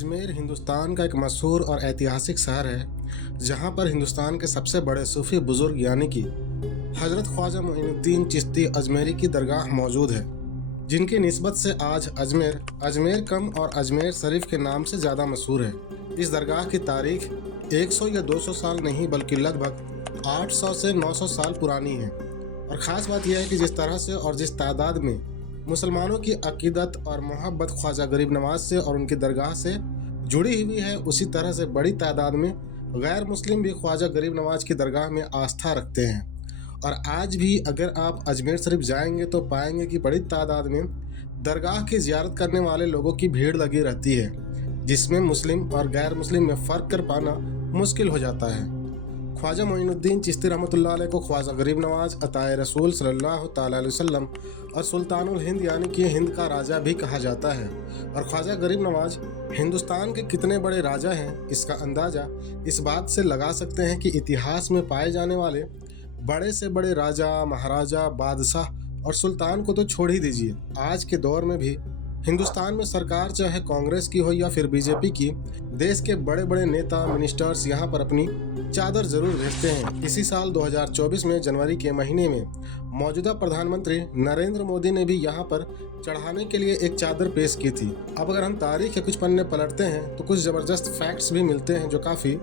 अजमेर हिंदुस्तान का एक मशहूर और ऐतिहासिक शहर है, जहाँ पर हिंदुस्तान के सबसे बड़े सूफी बुजुर्ग यानी कि हजरत ख्वाजा मोइनुद्दीन चिश्ती अजमेरी की दरगाह मौजूद है, जिनकी निस्बत से आज अजमेर अजमेर कम और अजमेर शरीफ के नाम से ज़्यादा मशहूर है। इस दरगाह की तारीख 100 या 200 साल नहीं बल्कि लगभग 800 से 900 साल पुरानी है। और ख़ास बात यह है कि जिस तरह से और जिस तादाद में मुसलमानों की अकीदत और मोहब्बत ख्वाजा गरीब नवाज से और उनकी दरगाह से जुड़ी हुई है, उसी तरह से बड़ी तादाद में गैर मुस्लिम भी ख्वाजा गरीब नवाज की दरगाह में आस्था रखते हैं। और आज भी अगर आप अजमेर शरीफ जाएंगे तो पाएंगे कि बड़ी तादाद में दरगाह की ज़ियारत करने वाले लोगों की भीड़ लगी रहती है, जिसमें मुस्लिम और गैर मुस्लिम में फ़र्क कर पाना मुश्किल हो जाता है। ख्वाजा मोइनुद्दीन चिश्ती रहमतुल्लाह अलैह को ख्वाजा गरीब नवाज, अताए रसूल सल्लल्लाहु ताला अलैहि वसल्लम और सुल्तानुल हिंद यानी कि हिंद का राजा भी कहा जाता है। और ख्वाजा गरीब नवाज हिंदुस्तान के कितने बड़े राजा हैं, इसका अंदाज़ा इस बात से लगा सकते हैं कि इतिहास में पाए जाने वाले बड़े से बड़े राजा, महाराजा, बादशाह और सुल्तान को तो छोड़ ही दीजिए, आज के दौर में भी हिंदुस्तान में सरकार चाहे कांग्रेस की हो या फिर बीजेपी की, देश के बड़े बड़े नेता, मिनिस्टर्स यहाँ पर अपनी चादर जरूर भेजते हैं। इसी साल 2024 में जनवरी के महीने में मौजूदा प्रधानमंत्री नरेंद्र मोदी ने भी यहाँ पर चढ़ाने के लिए एक चादर पेश की थी। अब अगर हम तारीख के कुछ पन्ने पलटते हैं तो कुछ ज़बरदस्त फैक्ट्स भी मिलते हैं जो काफ़ी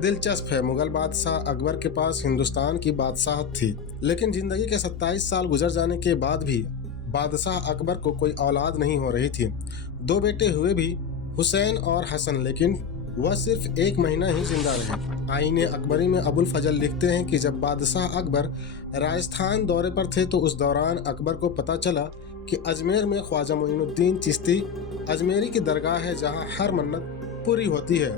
दिलचस्प है। मुगल बादशाह अकबर के पास हिंदुस्तान की बादशाहत थी, लेकिन ज़िंदगी के 27 साल गुजर जाने के बाद भी बादशाह अकबर को कोई औलाद नहीं हो रही थी। 2 बेटे हुए भी, हुसैन और हसन, लेकिन वह सिर्फ 1 महीना ही जिंदा रहे। आईने अकबरी में अबुल फजल लिखते हैं कि जब बादशाह अकबर राजस्थान दौरे पर थे तो उस दौरान अकबर को पता चला कि अजमेर में ख्वाजा मोइनुद्दीन चिश्ती अजमेरी की दरगाह है, जहां हर मन्नत पूरी होती है।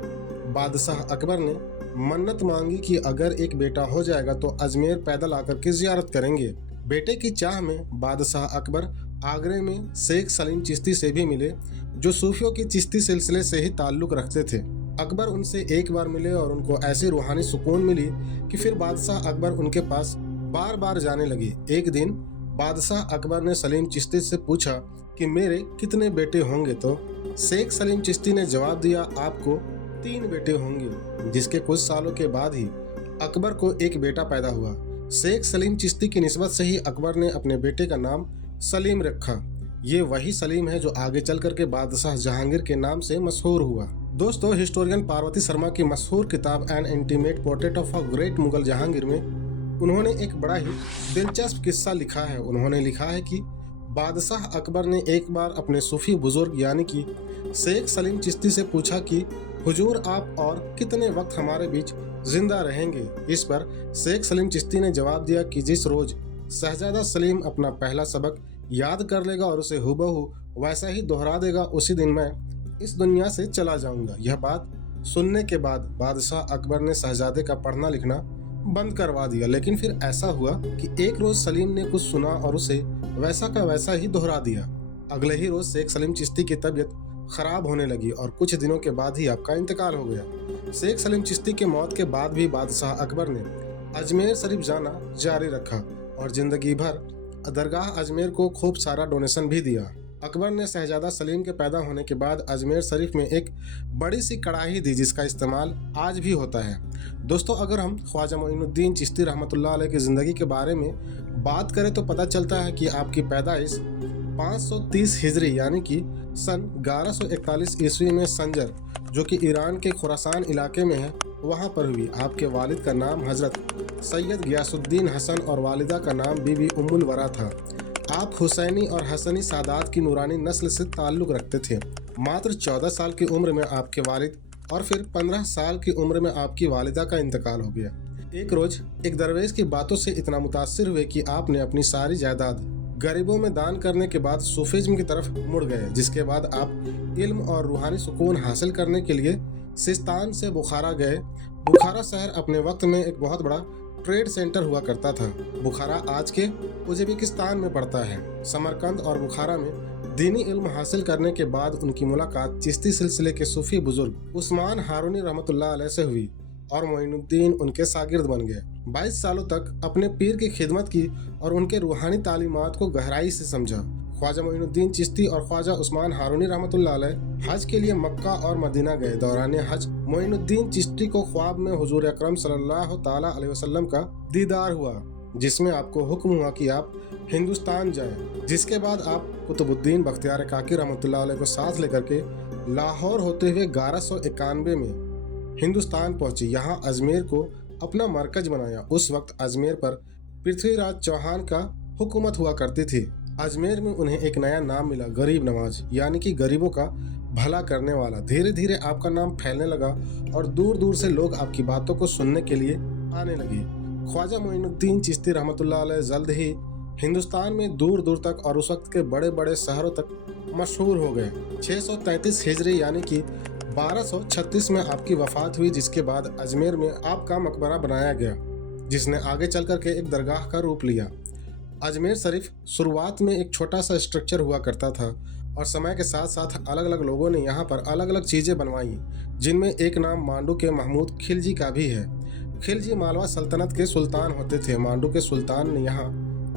बादशाह अकबर ने मन्नत मांगी कि अगर एक बेटा हो जाएगा तो अजमेर पैदल आकर के जियारत करेंगे। बेटे की चाह में बादशाह अकबर आगरे में शेख सलीम चिश्ती से भी मिले, जो सूफियों की चिश्ती सिलसिले से ही ताल्लुक़ रखते थे। अकबर उनसे एक बार मिले और उनको ऐसी रूहानी सुकून मिली कि फिर बादशाह अकबर उनके पास बार बार जाने लगे। एक दिन बादशाह अकबर ने सलीम चिश्ती से पूछा कि मेरे कितने बेटे होंगे, तो शेख सलीम चिश्ती ने जवाब दिया, आपको 3 बेटे होंगे। जिसके कुछ सालों के बाद ही अकबर को एक बेटा पैदा हुआ। शेख सलीम चिश्ती की निस्बत से ही अकबर ने अपने बेटे का नाम सलीम रखा। ये वही सलीम है जो आगे चल कर के बादशाह जहांगीर के नाम से मशहूर हुआ। दोस्तों, हिस्टोरियन पार्वती शर्मा की मशहूर किताब N intimate portrait of a great Mughal Jahangir में उन्होंने एक बड़ा ही दिलचस्प किस्सा लिखा है। उन्होंने लिखा है कि बादशाह अकबर ने एक बार अपने सूफी बुजुर्ग यानी कि शेख सलीम चिश्ती से पूछा कि हुजूर, आप और कितने वक्त हमारे बीच जिंदा रहेंगे। इस पर शेख सलीम चिश्ती ने जवाब दिया कि जिस रोज शहजादा सलीम अपना पहला सबक याद कर लेगा और उसे हुबहू वैसा ही दोहरा देगा, उसी दिन मैं इस दुनिया से चला जाऊंगा। यह बात सुनने के बाद बादशाह अकबर ने शहजादे का पढ़ना लिखना बंद करवा दिया। लेकिन फिर ऐसा हुआ कि एक रोज सलीम ने कुछ सुना और उसे वैसा का वैसा ही दोहरा दिया। अगले ही रोज शेख सलीम चिश्ती की तबीयत खराब होने लगी और कुछ दिनों के बाद ही आपका इंतकाल हो गया। शेख सलीम चिश्ती के मौत के बाद भी बादशाह अकबर ने अजमेर शरीफ जाना जारी रखा और जिंदगी भर दरगाह अजमेर को खूब सारा डोनेशन भी दिया। अकबर ने शहजादा सलीम के पैदा होने के बाद अजमेर शरीफ में एक बड़ी सी कड़ाही दी, जिसका इस्तेमाल आज भी होता है। दोस्तों, अगर हम ख्वाजा मोइनुद्दीन चिश्ती रहमतुल्लाह अलैह की ज़िंदगी के बारे में बात करें तो पता चलता है कि आपकी पैदाइश 530 हिजरी यानी कि सन 1141 ईस्वी में संजर, जो कि ईरान के खुरासान इलाके में है, वहाँ पर हुई। आपके वालिद का नाम हजरत सैयद गियासुद्दीन हसन और वालिदा का नाम बीबी उम्मुल वरा था। आप हुसैनी और हसनी सादात की नूरानी नस्ल से ताल्लुक़ रखते थे। मात्र 14 साल की उम्र में आपके वालिद और फिर 15 साल की उम्र में आपकी वालिदा का इंतकाल हो गया। एक रोज़ एक दरवेश की बातों से इतना मुतासिर हुए कि आपने अपनी सारी जायदाद गरीबों में दान करने के बाद सूफिज्म की तरफ मुड़ गए, जिसके बाद आप इल्म और रूहानी सुकून हासिल करने के लिए सिस्तान से बुखारा गए। बुखारा शहर अपने वक्त में एक बहुत बड़ा ट्रेड सेंटर हुआ करता था। बुखारा आज के उज़्बेकिस्तान में पड़ता है। समरकंद और बुखारा में दीनी इल्म हासिल करने के बाद उनकी मुलाकात चिश्ती सिलसिले के सूफी बुजुर्ग उस्मान हारूनी रहमतुल्लाह अलैह से हुई और मोइनुद्दीन उनके शागिर्द बन गए। 22 सालों तक अपने पीर की खिदमत की और उनके रूहानी तालीमात को गहराई से समझा। ख्वाजा मोइनुद्दीन चिश्ती और ख्वाजा उस्मान हारूनी रहमतुल्लाह अलैह हज के लिए मक्का और मदीना गए। दौरान हज मोइनुद्दीन चिश्ती को ख्वाब में हुजूर अकरम सल्लल्लाहु ताला अलैहि वसल्लम का दीदार हुआ, जिसमें आपको हुक्म हुआ कि आप हिंदुस्तान जाएं। जिसके बाद आप कुतुबुद्दीन बख्तियार काकी रहमतुल्लाह अलैह को साथ लेकर के लाहौर होते हुए 1191 में हिंदुस्तान पहुंचे। यहाँ अजमेर को अपना मरकज बनाया। उस वक्त अजमेर पर पृथ्वीराज चौहान का हुकूमत हुआ करती थी। अजमेर में उन्हें एक नया नाम मिला, गरीब नवाज, यानी कि गरीबों का भला करने वाला। धीरे धीरे आपका नाम फैलने लगा और दूर दूर से लोग आपकी बातों को सुनने के लिए आने लगे। ख्वाजा मोइनुद्दीन चिश्ती रहमतुल्लाह अलैह जल्द ही हिंदुस्तान में दूर दूर तक और उस वक्त के बड़े बड़े शहरों तक मशहूर हो गए। 633 हिजरी यानी कि 1236 में आपकी वफात हुई, जिसके बाद अजमेर में आपका मकबरा बनाया गया, जिसने आगे चल कर के एक दरगाह का रूप लिया। अजमेर शरीफ शुरुआत में एक छोटा सा स्ट्रक्चर हुआ करता था और समय के साथ साथ अलग अलग लोगों ने यहाँ पर अलग अलग चीज़ें बनवाई, जिनमें एक नाम मांडू के महमूद खिलजी का भी है। खिलजी मालवा सल्तनत के सुल्तान होते थे। मांडू के सुल्तान ने यहाँ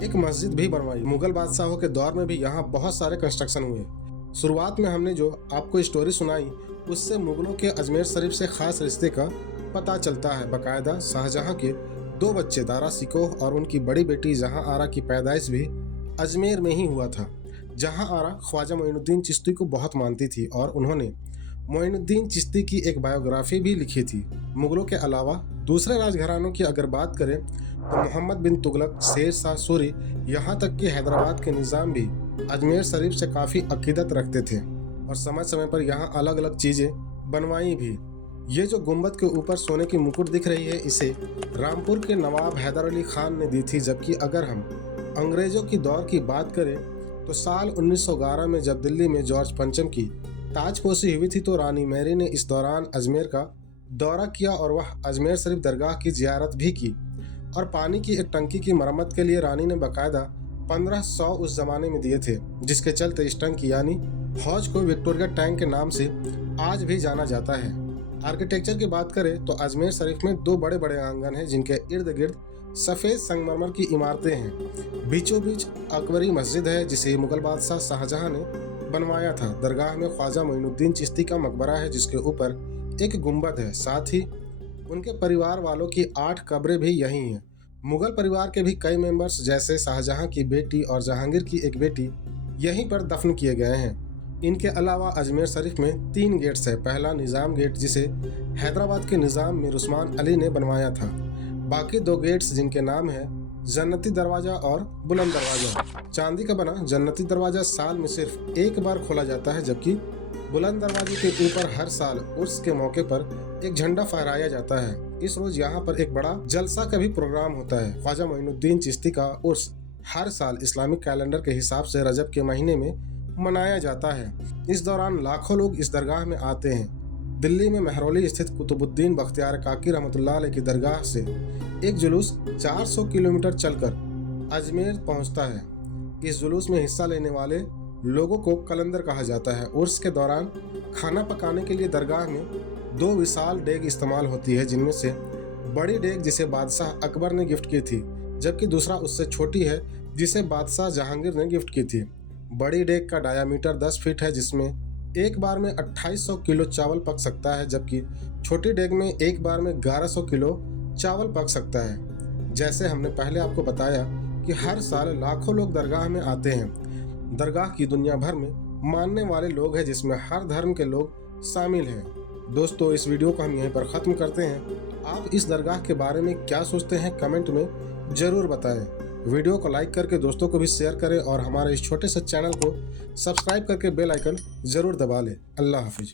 एक मस्जिद भी बनवाई। मुगल बादशाहों के दौर में भी यहाँ बहुत सारे कंस्ट्रक्शन हुए। शुरुआत में हमने जो आपको स्टोरी सुनाई उससे मुगलों के अजमेर शरीफ से खास रिश्ते का पता चलता है। बाकायदा शाहजहां के 2 बच्चे दारा सिकोह और उनकी बड़ी बेटी जहां आरा की पैदाइश भी अजमेर में ही हुआ था। जहां आरा ख्वाजा मोइनुद्दीन चिश्ती को बहुत मानती थी और उन्होंने मोइनुद्दीन चिश्ती की एक बायोग्राफी भी लिखी थी। मुगलों के अलावा दूसरे राजघरानों की अगर बात करें तो मोहम्मद बिन तुगलक, शेर शाह सूरी, यहाँ तक कि हैदराबाद के निज़ाम भी अजमेर शरीफ से काफ़ी अकीदत रखते थे और समय समय पर यहाँ अलग अलग चीज़ें बनवाई भी। ये जो गुंबद के ऊपर सोने की मुकुट दिख रही है, इसे रामपुर के नवाब हैदर अली खान ने दी थी। जबकि अगर हम अंग्रेज़ों की दौर की बात करें तो साल 1911 में जब दिल्ली में जॉर्ज पंचम की ताजपोशी हुई थी तो रानी मैरी ने इस दौरान अजमेर का दौरा किया और वह अजमेर शरीफ दरगाह की जियारत भी की। और पानी की एक टंकी की मरम्मत के लिए रानी ने बाकायदा 1500 उस जमाने में दिए थे, जिसके चलते इस टंकी यानी हौज को विक्टोरिया टैंक के नाम से आज भी जाना जाता है। आर्किटेक्चर की बात करें तो अजमेर शरीफ में 2 बड़े बड़े आंगन हैं, जिनके इर्द गिर्द सफ़ेद संगमरमर की इमारतें हैं। बीचों बीच अकबरी मस्जिद है, जिसे मुगल बादशाह शाहजहां ने बनवाया था। दरगाह में ख्वाजा मोइनुद्दीन चिश्ती का मकबरा है, जिसके ऊपर एक गुंबद है। साथ ही उनके परिवार वालों की 8 कब्रें भी यहीं हैं। मुगल परिवार के भी कई मेंबर्स जैसे शाहजहां की बेटी और जहांगीर की एक बेटी यहीं पर दफन किए गए हैं। इनके अलावा अजमेर शरीफ में 3 गेट्स है। पहला निज़ाम गेट, जिसे हैदराबाद के निज़ाम मीर उस्मान अली ने बनवाया था। बाकी 2 गेट्स जिनके नाम है जन्नती दरवाज़ा और बुलंद दरवाज़ा। चांदी का बना जन्नती दरवाज़ा साल में सिर्फ 1 बार खोला जाता है, जबकि बुलंद दरवाजे के ऊपर हर साल उर्स के मौके पर एक झंडा फहराया जाता है। इस रोज यहाँ पर एक बड़ा जलसा का भी प्रोग्राम होता है। ख्वाजा मोइनुद्दीन चिश्ती का उर्स हर साल इस्लामिक कैलेंडर के हिसाब से रजब के महीने में मनाया जाता है। इस दौरान लाखों लोग इस दरगाह में आते हैं। दिल्ली में महरौली स्थित कुतुबुद्दीन बख्तियार काकी रहमतुल्लाह अलैह की दरगाह से एक जुलूस 400 किलोमीटर चलकर अजमेर पहुंचता है। इस जुलूस में हिस्सा लेने वाले लोगों को कलंदर कहा जाता है। उर्स के दौरान खाना पकाने के लिए दरगाह में 2 विशाल डेग इस्तेमाल होती है, जिनमें से बड़ी डेग जिसे बादशाह अकबर ने गिफ्ट की थी, जबकि दूसरा उससे छोटी है जिसे बादशाह जहांगीर ने गिफ्ट की थी। बड़ी डेग का डायामीटर 10 फीट है, जिसमें एक बार में 2800 किलो चावल पक सकता है, जबकि छोटी डेग में एक बार में 1100 किलो चावल पक सकता है। जैसे हमने पहले आपको बताया कि हर साल लाखों लोग दरगाह में आते हैं। दरगाह की दुनिया भर में मानने वाले लोग हैं, जिसमें हर धर्म के लोग शामिल हैं। दोस्तों, इस वीडियो को हम यहीं पर ख़त्म करते हैं। आप इस दरगाह के बारे में क्या सोचते हैं कमेंट में ज़रूर बताएं। वीडियो को लाइक करके दोस्तों को भी शेयर करें और हमारे इस छोटे से चैनल को सब्सक्राइब करके बेल आइकन ज़रूर दबा लें। अल्लाह हाफिज़।